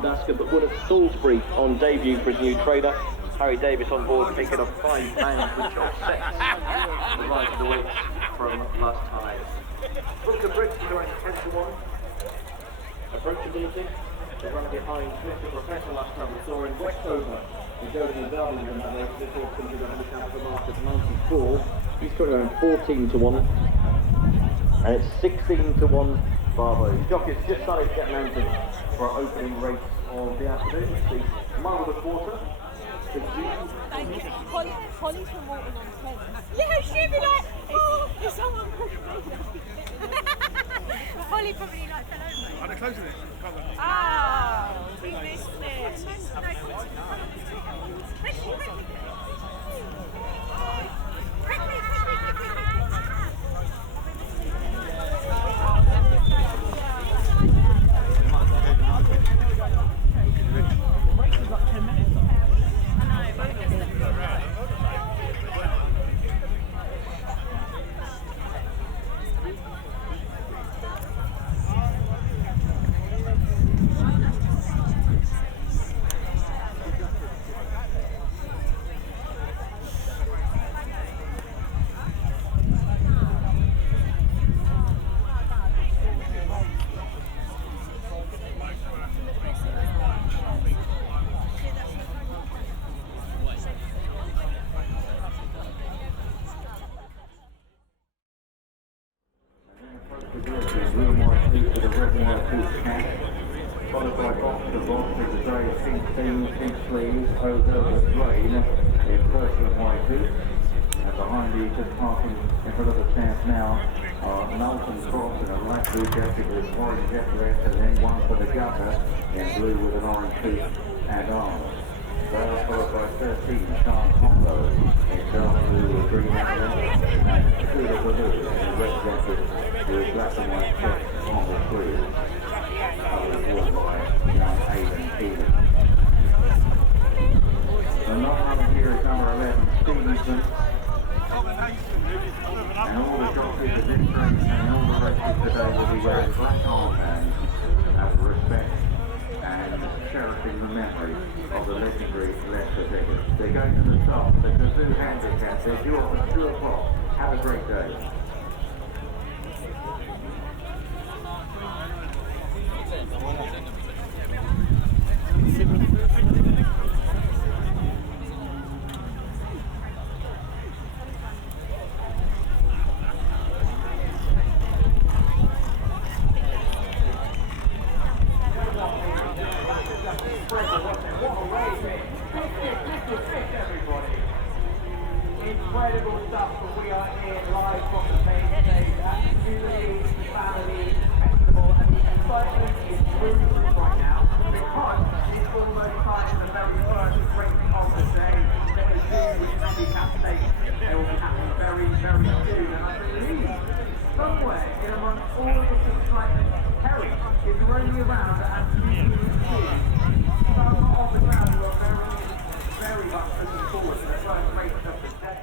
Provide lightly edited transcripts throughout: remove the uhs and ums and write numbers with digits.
Dondaska, but won at Salisbury on debut for his new trainer. Harry Davis on board, taking off 5 pounds, which offsets the rise of the weight from last time. Booker Briggs going 10 to 1. Approachability, the run behind Mr. Professor last time we saw in Westover. He's going in Derby in that race. This horse comes with a handicap of the mark of 94. He's got around 14 to 1. And it's 16 to 1 Barbo. Jockey's just started to get mounted for our opening race of the afternoon. It's the mile and a quarter. Holly's from Walton on 10. Yeah, she'd be like, oh, is someone Holly probably like fell over. They're closing it. Oh, we missed it. Followed by Box to Box with the grey pink things, pink sleeves, over the rain in person of white boots. And behind you, just passing in front of the stands now, are Malcolm Cross in a light blue jacket with orange epaulettes, and then one for the governor in blue with an orange suit and arms. They're followed by 13 Sharp Combo in dark blue with green epaulettes, and Cooler Blue in red jacket with black and white chest on the sleeves. Covered by young Aidan Keelan. The non-runner here is number 11, Stevenson. And all the jockeys of this race and all the races today will be wearing black armbands out of respect and cherishing the memory of the legendary Lester Biggers. They're going to the start, the Kazoo Handicap. They're due up at 2 o'clock. Have a great day. Incredible stuff, but we are here live from the main stage at the Jubilee Family Festival, and the excitement is ruthless right now because it's almost time for the very first race of the day. There is June handicap stakes. They will be happening very, very soon, and I believe somewhere in amongst all this excitement, Terry is roaming around and you can see some of the crowd who are very much looking forward to the first race of the day.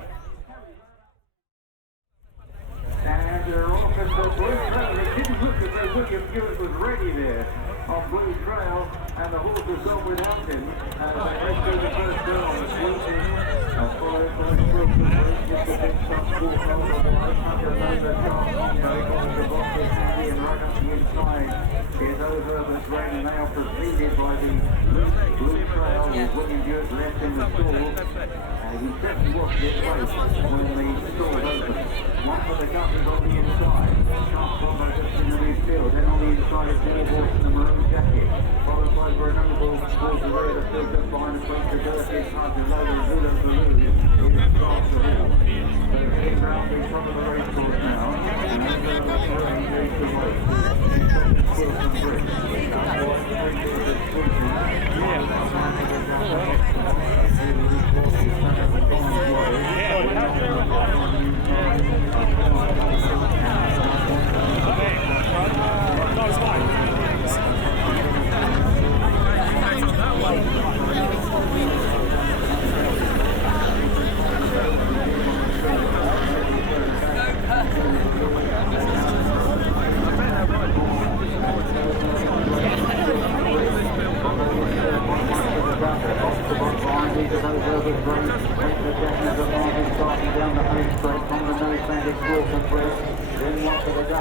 And they're off at the Blue Trail. It didn't look as though William Hewitt was ready there on Blue Trail, and the horse was gone without him. And they race through the first turn on the swooping, and followed by the Wilson race, just a bit tough walk over the line. Under another car, going on the box with Andy, and right up the inside is O'Urban's Rain, and they are preceded by the Blue Trail with William Hewitt left in the stall. He certainly watched this race when the stall was open. One for the Gunners on the inside, Sharp Combo just in the midfield, then on the inside is Neil Horse in the maroon jacket, followed by Grenoble towards the rear, the field just behind the front to Dirty, hard to load and Zulu Baloo in the start of the hill. So it's round in front of the race course now, and then the throwing leads the race. Wilson Briggs,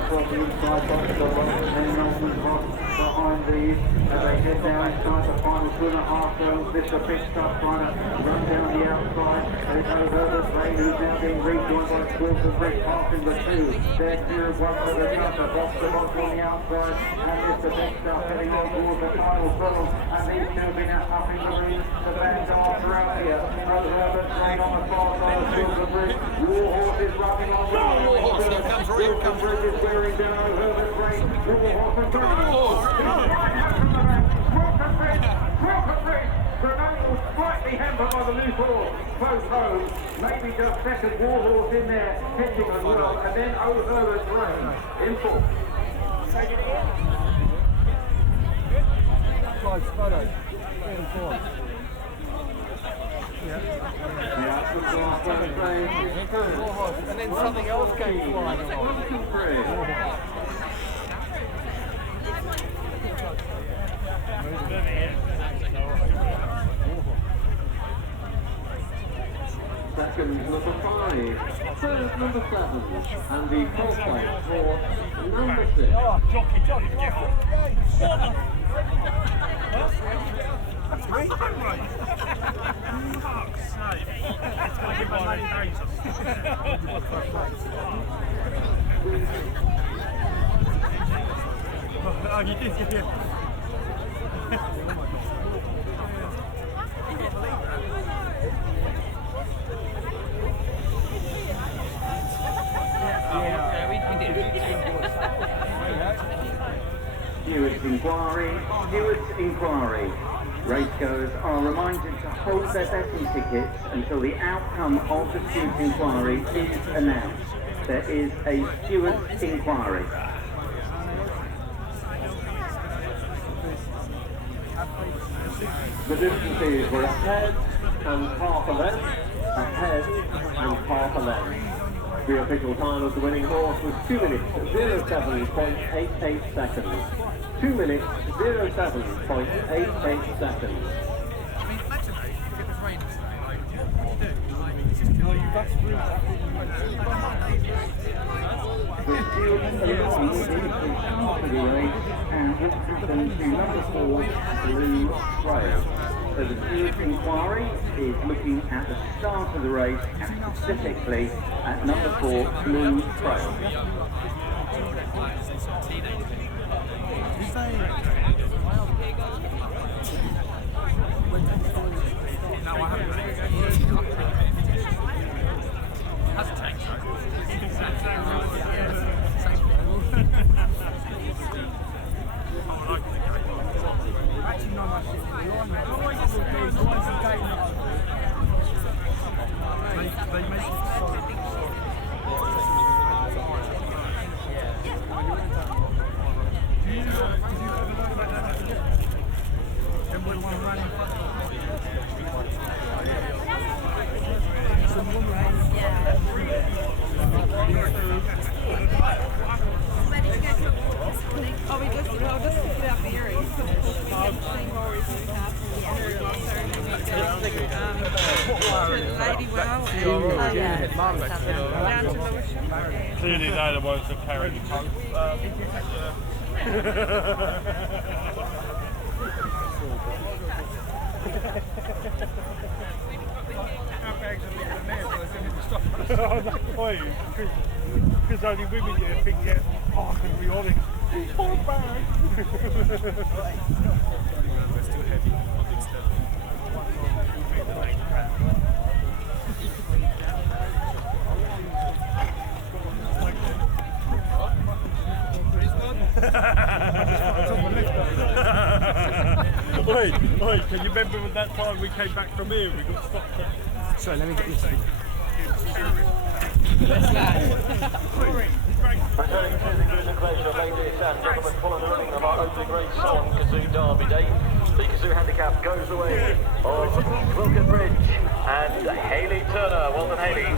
across the inside box to the right, and then Norman Cross behind these as they get down inside the final 2.5 zones. Mr. Big Stuff trying to run down the outside. There's no Herbert Lane who's now being rejoined by Wilson Brick passing the two. They're clear of one for the other. Box to box on the outside, and Mr. Big Stuff heading on towards the final tunnel. And these two have been up in the ring. The bands are throughout here. No Herbert Lane on the far side of Wilson Brick. Warhorse is rubbing on the Warhorse, here comes Wilson Brick is wearing down Herbert Lane. Warhorse and Prevails slightly hampered by the loose horse. Close home, maybe just second. Warhorse in there, hitting as well, and then O'Hara's Rain in fourth. And then something else came flying on. Second, number 5. Third, number 7. And the fourth place for number 6. Oh, you did, you did. Hewitt's Inquiry. Racegoers are reminded to hold their betting tickets until the outcome of the Stewart's Inquiry is announced. There is a Stewart's Inquiry. The distances were ahead and half a length, ahead and half a length. The official time of the winning horse was 2 minutes 07.88 seconds. 2 minutes 07.88 seconds. The Stewart's Inquiry is the start of the race, and what happened to number 4, Blue Trail. So the Stewart's Inquiry is looking at the start of the race, and specifically at number 4, Blue Trail. Oh, we just, I'll just pick it up the earrings. Lady Well and down to Lewisham. Clearly they're the ones that carry the coat. Because only women get a big get, oh, I can be on it. Poor bag. It's too heavy on this stuff. Oi, can you remember when that time we came back from here we got stopped at... Sorry, let me get this thing. Returning to the cruising pleasure, ladies and gentlemen, following the running of our opening race on Kazoo Derby Day. The Kazoo handicap goes away of Wilkin Bridge and Hayley Turner. Well done, Hayley.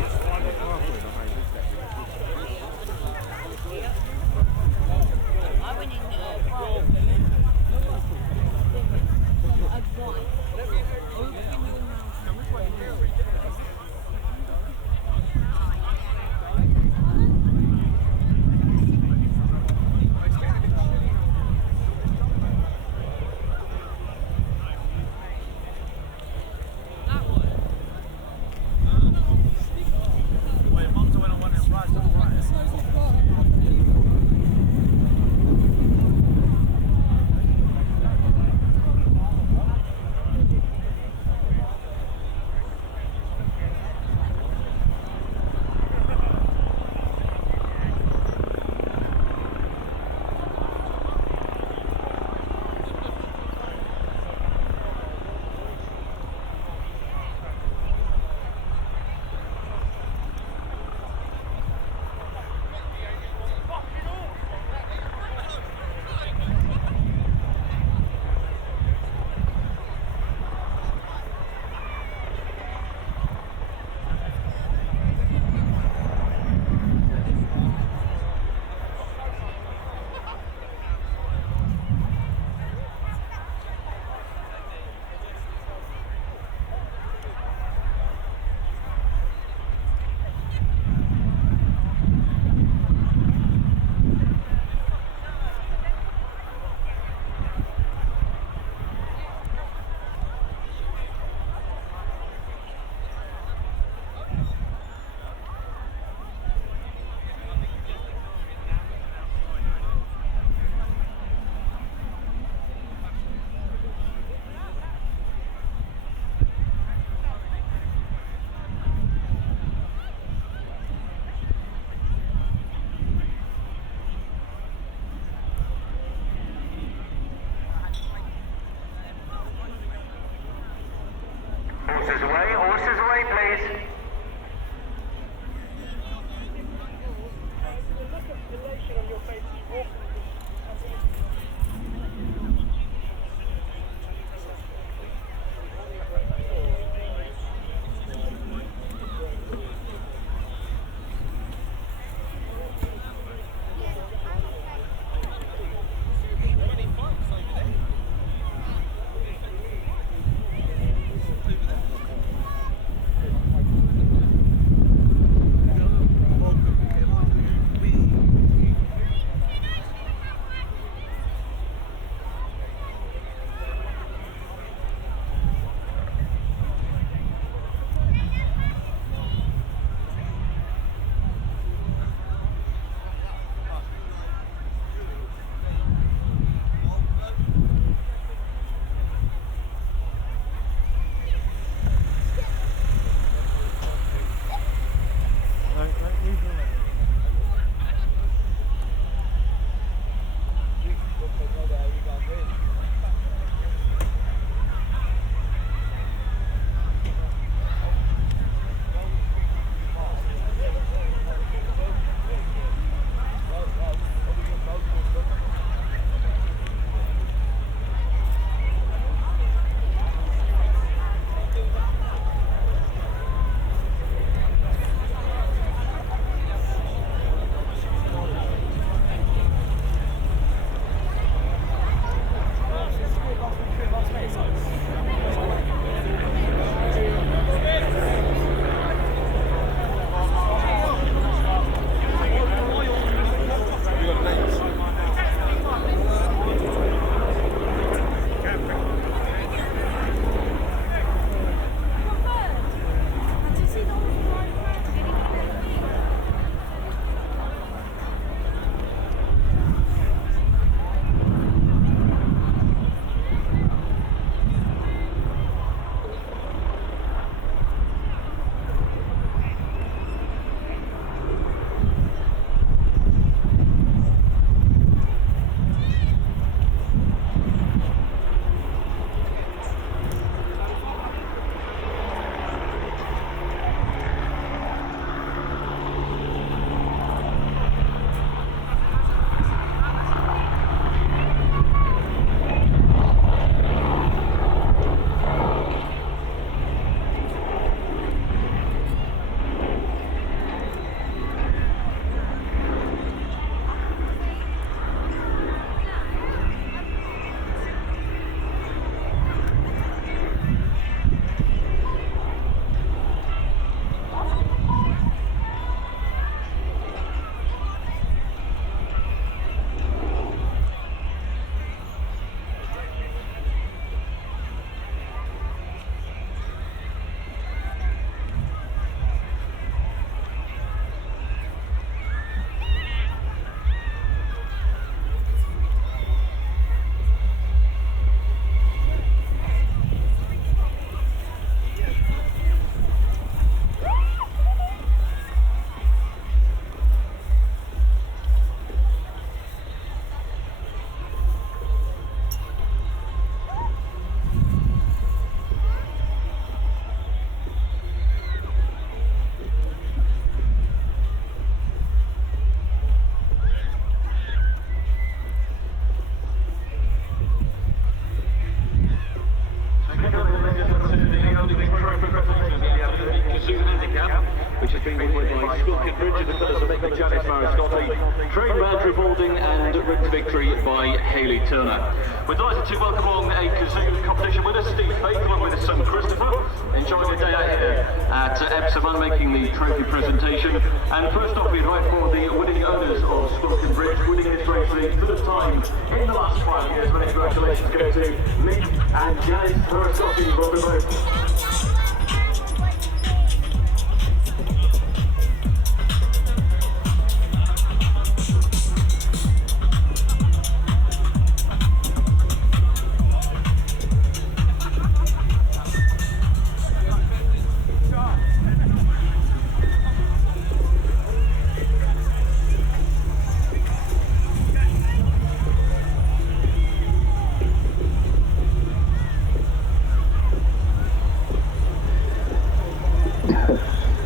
which has been won by Sculkin Bridge in the colours of Michael Janice Mariscotti, Train Mantry Balding and Ring to Victory by Hayley Turner. We're delighted to welcome along a kazoo competition with us, Steve Fake, along with his son Christopher, enjoying a day out here at Epsom, making the trophy presentation. And first off, we'd like for the winning owners of Sculkin Bridge, winning this race for the third time in the last 5 years. Many congratulations go to Mick and Janice Mariscotti. Welcome both.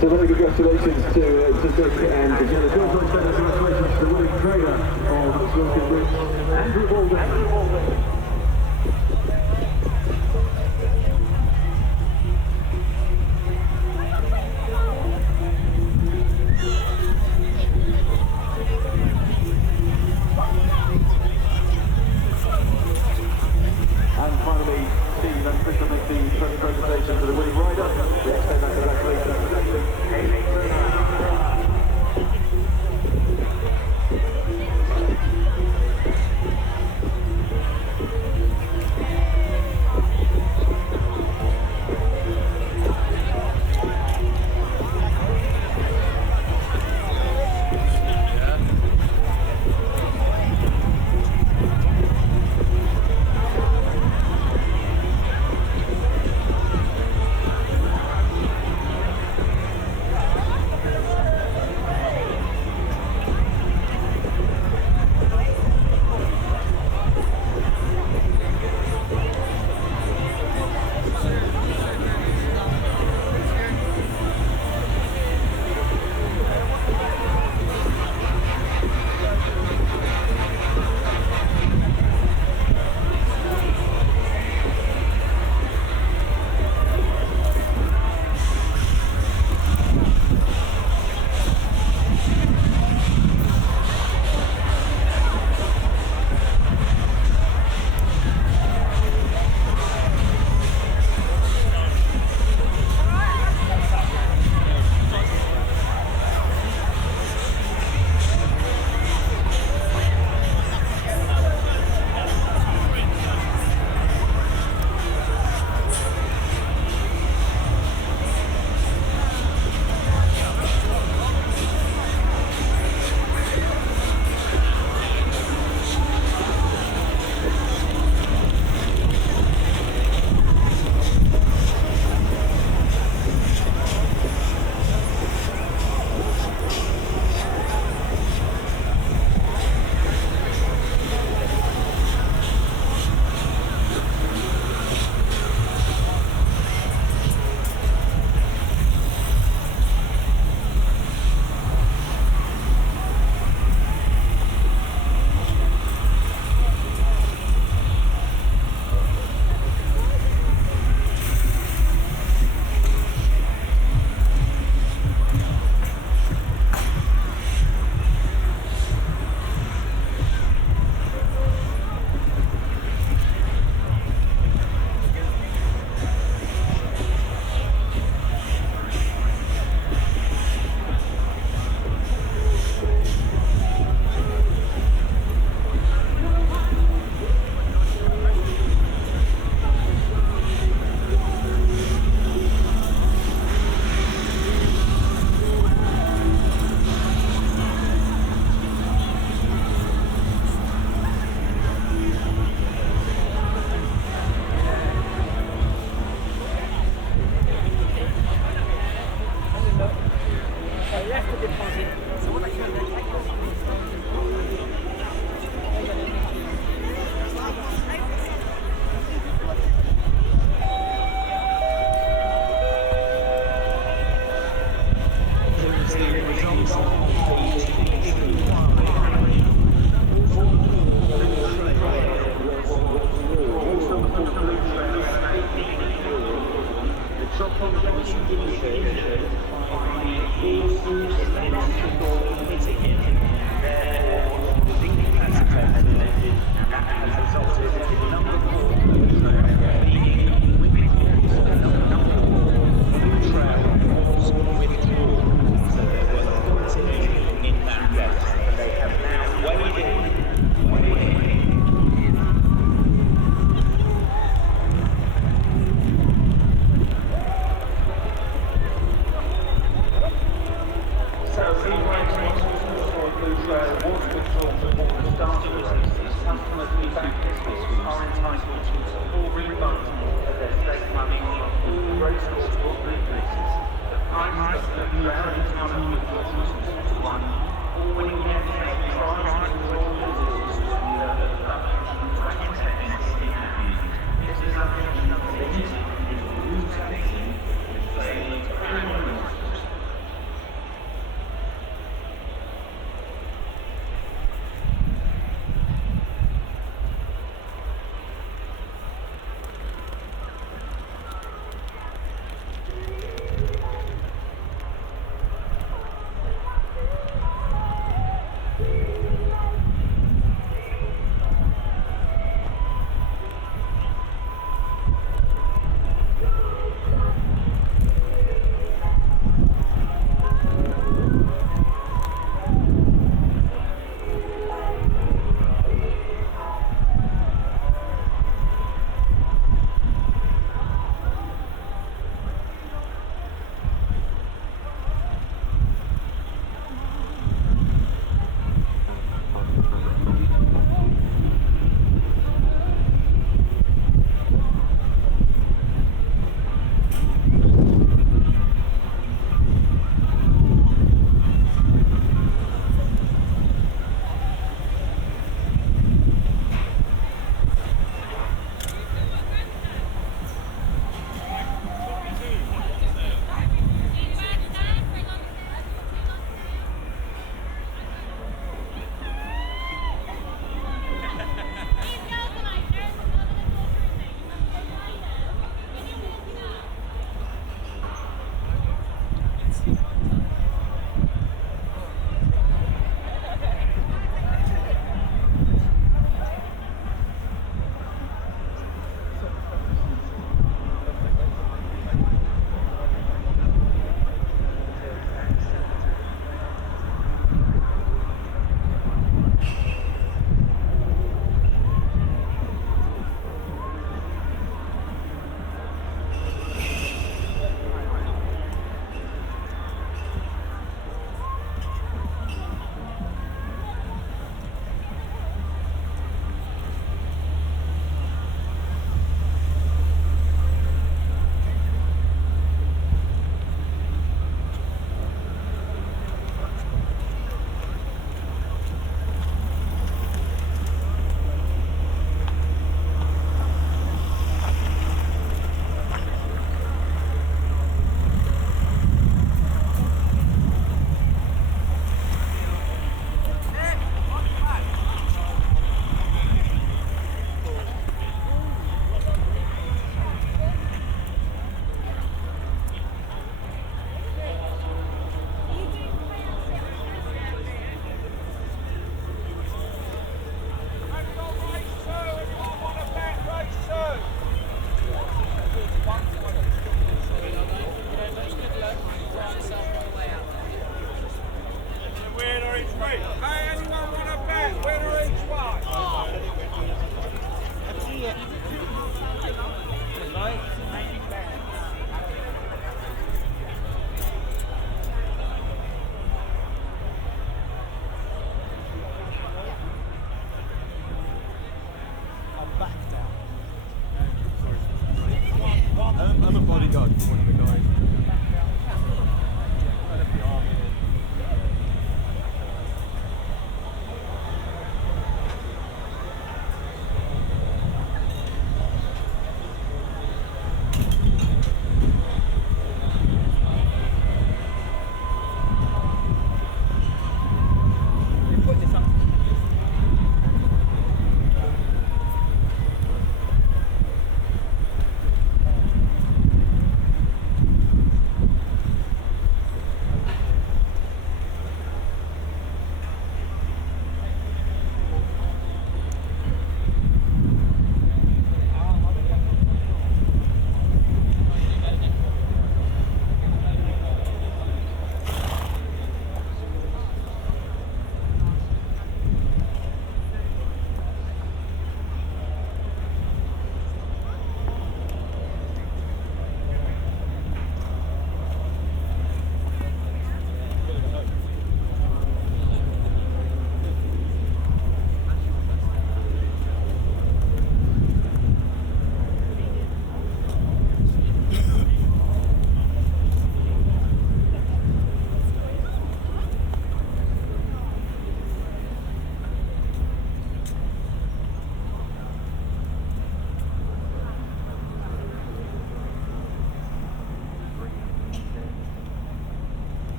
So many congratulations to Dick and to Jenna. Congratulations to the winning trainer of Sculkin Bridge, Andrew Balding. And finally, Steve and Chris will make the trophy presentation to the winning rider. We extend that congratulations to Hayley Turner.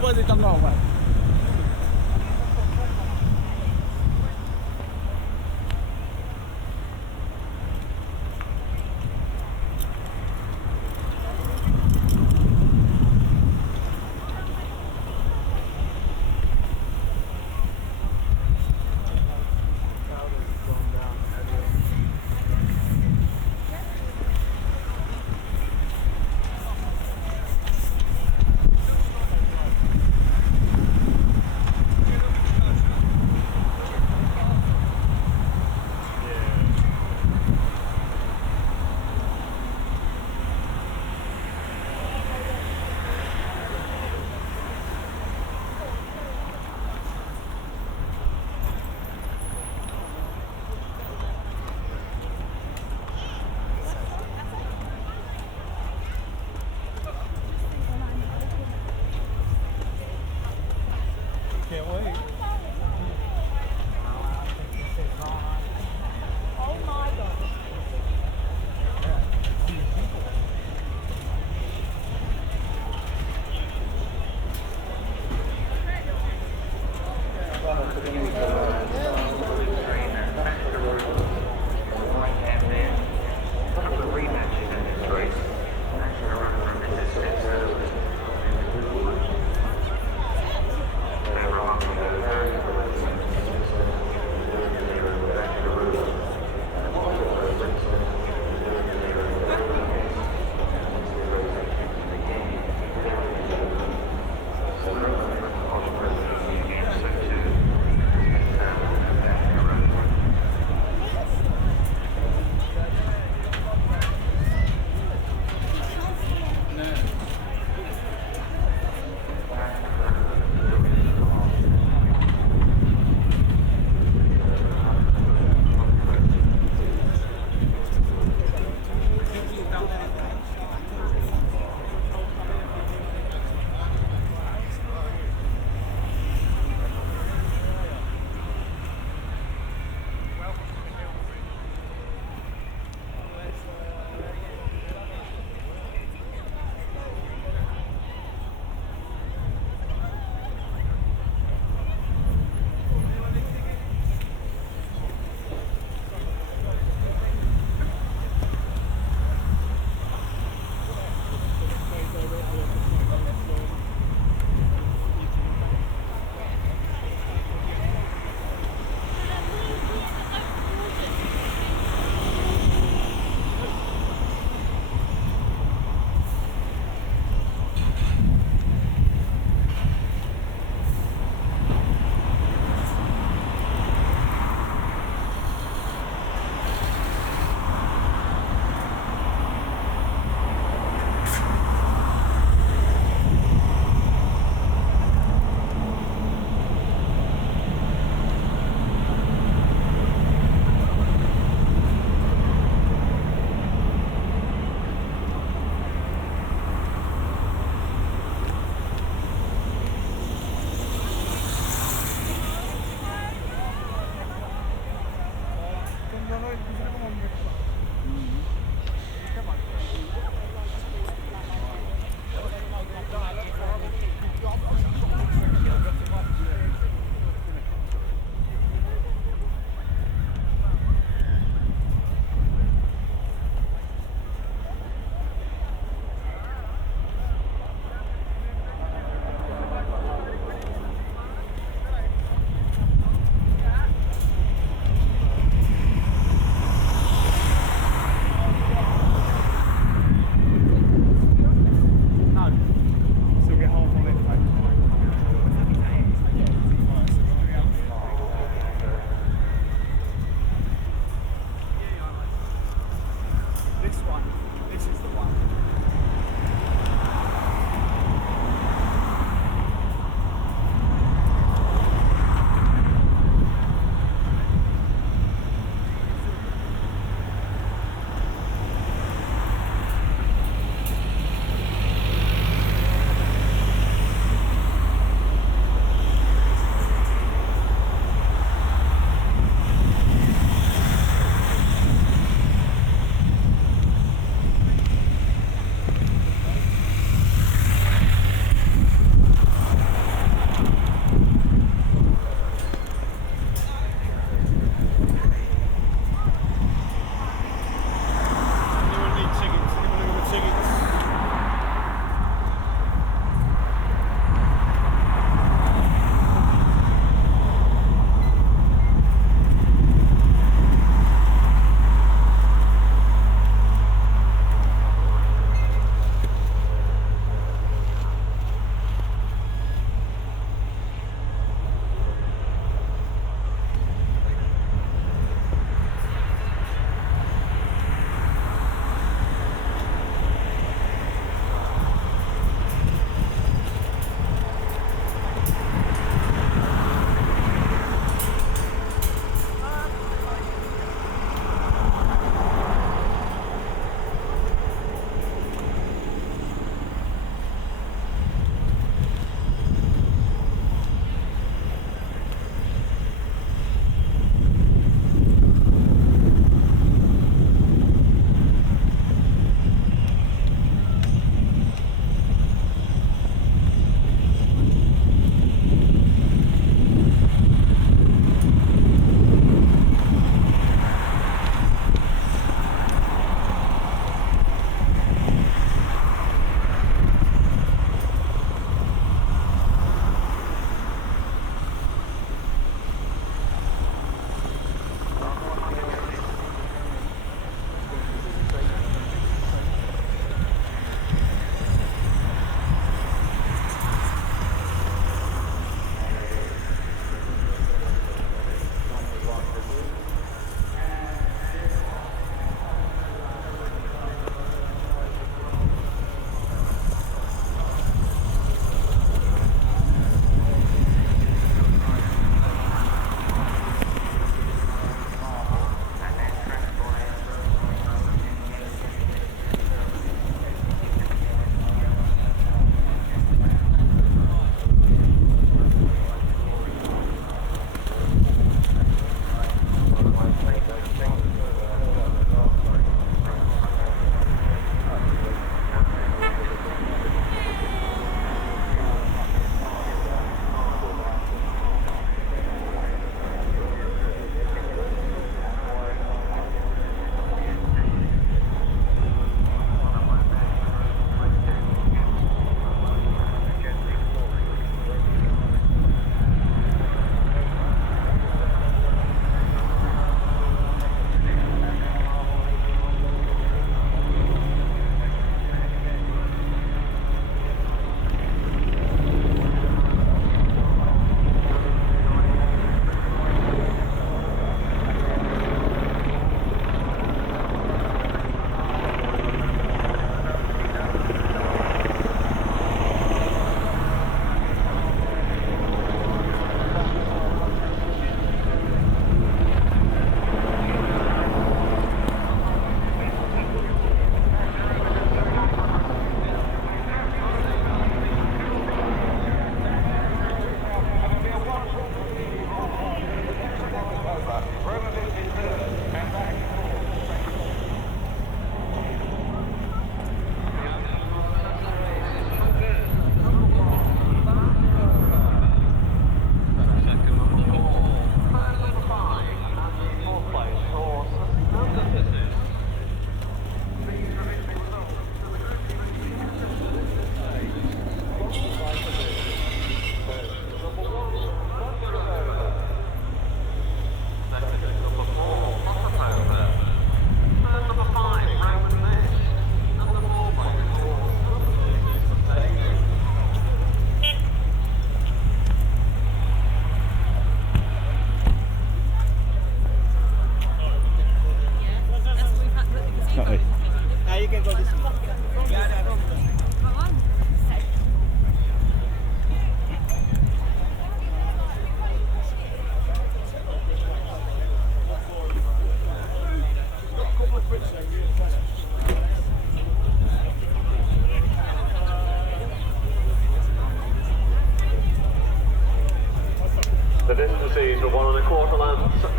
where's he done wrong, mate?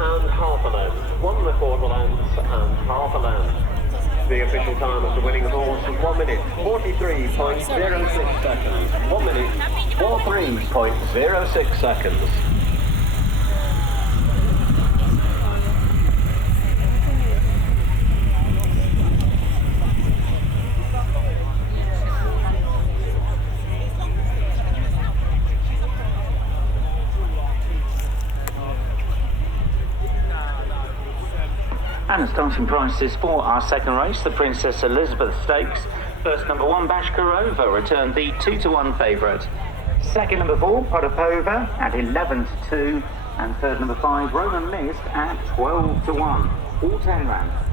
and half a length. 1¼ length and half a length. The official time of the winning horse is 1 minute 43.06 seconds. 1 minute 43.06 seconds. And the starting prices for our second race, the Princess Elizabeth Stakes. First number 1, Bashkarova, returned the 2-1 favourite. Second number 4, Potapova at 11-2. And third number 5, Roman Mist at 12-1. All 10 rounds.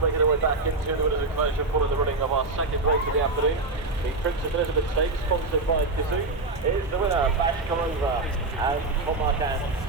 Making our way back into the winners' enclosure following the running of our second race of the afternoon. The Princess Elizabeth Stakes, sponsored by Kazoo, is the winner, Bashkarova, and Tom Marquand.